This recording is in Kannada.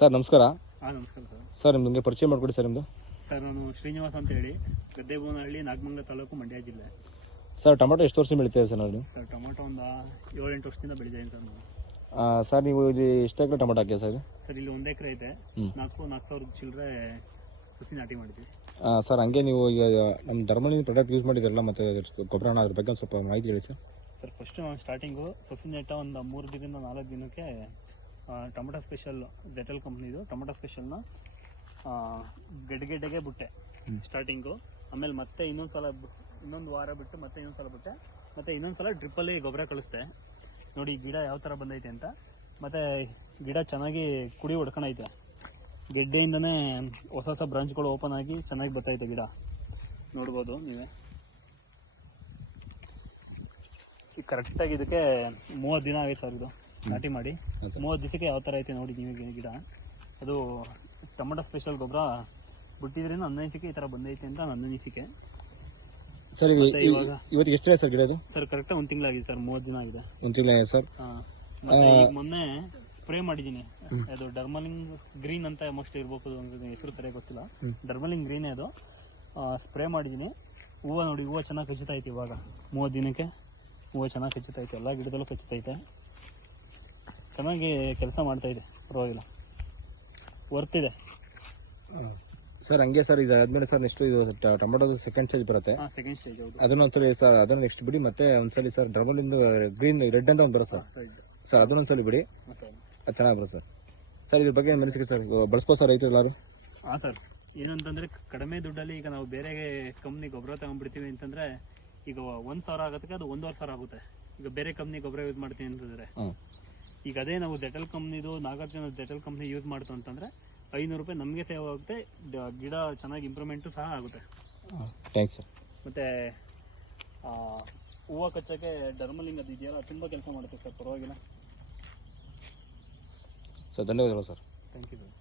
ಸರ್ ನಮಸ್ಕಾರ. ನಮಸ್ಕಾರ ಸರ್. ಸರ್ ನಿಮಗೆ ಪರಿಚಯ ಮಾಡಿಕೊಡಿ ಸರ್ ನಿಮ್ಮದು. ಸರ್ ನಾನು ಶ್ರೀನಿವಾಸ್ ಅಂತ ಹೇಳಿ ಗದ್ದೆಬೋನಹಳ್ಳಿ, ನಾಗಮಂಗಲ ತಾಲೂಕು, ಮಂಡ್ಯ ಜಿಲ್ಲೆ. ಸರ್ ಟೊಮೆಟೊ ಎಷ್ಟು ವರ್ಷ ಬೆಳೀತಾ ಇದೆ ಸರ್ ನೀವು? ಸರ್ ಟೊಮೆಟೊ ಒಂದು 7-8 ವರ್ಷದಿಂದ ಬೆಳೆದಿದ್ದೀನಿ ಸರ್ ನಾನು. ಸರ್ ನೀವು ಇಲ್ಲಿ ಎಷ್ಟು ಎಕರೆ ಟೊಮೆಟೊ ಹಾಕಿ ಸರ್? ಸರ್ ಇಲ್ಲಿ 1 ಎಕರೆ ಐತೆ. 4,000 ಚಿಲ್ಲರೆ ಸಸಿ ನಾಟಿ ಮಾಡಿದ್ವಿ. ಸರ್ ಹಂಗೆ ನೀವು ಈಗ ನಮ್ಮ ಧರ್ಮಲಿಂದ ಪ್ರಾಡಕ್ಟ್ ಯೂಸ್ ಮಾಡಿದ್ರಲ್ಲ, ಮತ್ತು ಗೊಬ್ಬರ ಅದ್ರ ಬಗ್ಗೆ ಒಂದು ಸ್ವಲ್ಪ ಮಾಹಿತಿ ಹೇಳಿ ಸರ್. ಸರ್ ಫಸ್ಟ್ ನಾನು ಸ್ಟಾರ್ಟಿಂಗು ಸಸಿ ನೆಟ್ಟ ಒಂದು 3 ದಿನದಿಂದ 4 ದಿನಕ್ಕೆ ಟೊಮೆಟೊ ಸ್ಪೆಷಲ್ ಜೆಟಲ್ ಕಂಪ್ನಿದು ಟೊಮೆಟೊ ಸ್ಪೆಷಲ್ನ ಗೆಡ್ಡೆಗೆ ಬಿಟ್ಟೆ ಸ್ಟಾರ್ಟಿಂಗು. ಆಮೇಲೆ ಮತ್ತೆ ಇನ್ನೊಂದು ವಾರ ಬಿಟ್ಟು ಮತ್ತೆ ಇನ್ನೊಂದ್ಸಲ ಬಿಟ್ಟೆ. ಮತ್ತೆ ಇನ್ನೊಂದ್ಸಲ ಡ್ರಿಪ್ಪಲ್ಲಿ ಗೊಬ್ಬರ ಕಳಿಸ್ದೆ. ನೋಡಿ ಗಿಡ ಯಾವ ಥರ ಬಂದೈತೆ ಅಂತ. ಮತ್ತೆ ಗಿಡ ಚೆನ್ನಾಗಿ ಕುಡಿ ಹೊಡ್ಕೊಂಡೈತೆ. ಗೆಡ್ಡೆಯಿಂದನೇ ಹೊಸ ಬ್ರಾಂಚ್ಗಳು ಓಪನ್ ಆಗಿ ಚೆನ್ನಾಗಿ ಬರ್ತೈತೆ ಗಿಡ, ನೋಡ್ಬೋದು ನೀವೇ. ಈಗ ಕರೆಕ್ಟಾಗಿ ಇದಕ್ಕೆ 30 ದಿನ ಆಗೈತೆ ಸರ್ ಇದು ನಾಟಿ ಮಾಡಿ. 30 ದಿವಸಕ್ಕೆ ಯಾವ ಥರ ಐತೆ ನೋಡಿ ನೀವು ಗಿಡ. ಅದು ಟೊಮೆಟೊ ಸ್ಪೆಷಲ್ ಗೊಬ್ಬರ ಬಿಟ್ಟಿದ್ರಿಂದ 11 ದಿವಸಕ್ಕೆ ಈ ಥರ ಬಂದೈತೆ ಅಂತ 11 ದಿವಸಕ್ಕೆ. ಸರ್ ಇವತ್ತು ಎಷ್ಟು ಸರ್ ಗಿಡ? ಸರ್ ಕರೆಕ್ಟಾಗಿ 1 ತಿಂಗಳಾಗಿದೆ ಸರ್, 30 ದಿನ ಆಗಿದೆ. 1 ತಿಂಗಳಾಗಿದೆ ಸರ್. ಮೊನ್ನೆ ಸ್ಪ್ರೇ ಮಾಡಿದ್ದೀನಿ. ಅದು ಡರ್ಮಲಿಂಗ್ ಗ್ರೀನ್ ಅಂತ ಮೋಸ್ಟ್ ಇರ್ಬೇಕು, ಹೆಸರು ಸರಿಯಾಗಿ ಗೊತ್ತಿಲ್ಲ. ಡರ್ಮಲಿಂಗ್ ಗ್ರೀನೇ ಅದು. ಸ್ಪ್ರೇ ಮಾಡಿದ್ದೀನಿ. ಹೂವು ನೋಡಿ, ಹೂವು ಚೆನ್ನಾಗಿ ಕಚ್ಚುತ್ತೈತೆ. ಇವಾಗ 30 ದಿನಕ್ಕೆ ಹೂವು ಚೆನ್ನಾಗಿ ಕಚ್ಚುತ್ತೈತೆ. ಎಲ್ಲ ಗಿಡದಲ್ಲೂ ಕಚ್ಚುತ್ತೈತೆ. ಚೆನ್ನಾಗಿ ಕೆಲಸ ಮಾಡ್ತಾಯಿದೆ, ಪರವಾಗಿಲ್ಲ, ವರ್ತಿದೆ ಸರ್. ಹಂಗೆ ಸರ್ ಇದಾದ್ಮೇಲೆ ಸರ್ ನೆಕ್ಸ್ಟ್ ಇದು ಟೊಮೆಟೊ ಸೆಕೆಂಡ್ ಸ್ಟೇಜ್ ಬರುತ್ತೆ. Second stage. ಹೌದು. ಅದನ್ನೊಂದ್ಸಲಿ ಸರ್, ಅದನ್ನ ನೆಕ್ಸ್ಟ್ ಬಿಡಿ. ಮತ್ತೆ ಒಂದ್ಸಲಿ ಸರ್ ಡ್ರಮಲಿಂದ ಗ್ರೀನ್ ರೆಡ್ ಅಂತ ಒಂದು ಬರುತ್ತೆ ಸರ್, ಅದನ್ನೊಂದ್ಸಲಿ ಬಿಡಿ. ಅದು ಚೆನ್ನಾಗಿ ಬರುತ್ತೆ ಸರ್. ಸರ್ ಇದ್ರ ಬಗ್ಗೆ ಮೆಣಸಿಗೆ ಸರ್ ಬಳಸ್ಬೋದು ಸರ್ ರೈತರು ಎಲ್ಲರೂ? ಹಾಂ ಸರ್. ಏನಂತಂದರೆ ಕಡಿಮೆ ದುಡ್ಡಲ್ಲಿ ಈಗ ನಾವು ಬೇರೆ ಕಂಪ್ನಿ ಗೊಬ್ಬರ ತಗೊಂಡ್ಬಿಡ್ತೀವಿ ಅಂತಂದರೆ ಈಗ 1,000 ಆಗೋದಕ್ಕೆ ಅದು 1,500 ಆಗುತ್ತೆ. ಈಗ ಬೇರೆ ಕಂಪ್ನಿ ಗೊಬ್ಬರ ಯೂಸ್ ಮಾಡ್ತೀವಿ ಅಂತಂದರೆ, ಈಗ ಅದೇ ನಾವು ಜೆಟಲ್ ಕಂಪ್ನಿದು ನಾಗಾರ್ಜುನ ಜೆಟಲ್ ಕಂಪ್ನಿ ಯೂಸ್ ಮಾಡ್ತು ಅಂತಂದರೆ 500 ರೂಪಾಯಿ ನಮಗೆ ಸೇವ್ ಆಗುತ್ತೆ. ಗಿಡ ಚೆನ್ನಾಗಿ ಇಂಪ್ರೂವ್ಮೆಂಟು ಸಹ ಆಗುತ್ತೆ. Thanks sir. ಮತ್ತು ಹೂವು ಕಚ್ಚೋಕ್ಕೆ ಡರ್ಮಲಿಂಗ್ ಅದು ಇದೆಯಲ್ಲ, ತುಂಬ ಕೆಲಸ ಮಾಡುತ್ತೆ ಸರ್, ಪರವಾಗಿಲ್ಲ ಸರ್. ಧನ್ಯವಾದಗಳು ಸರ್. Thank you sir.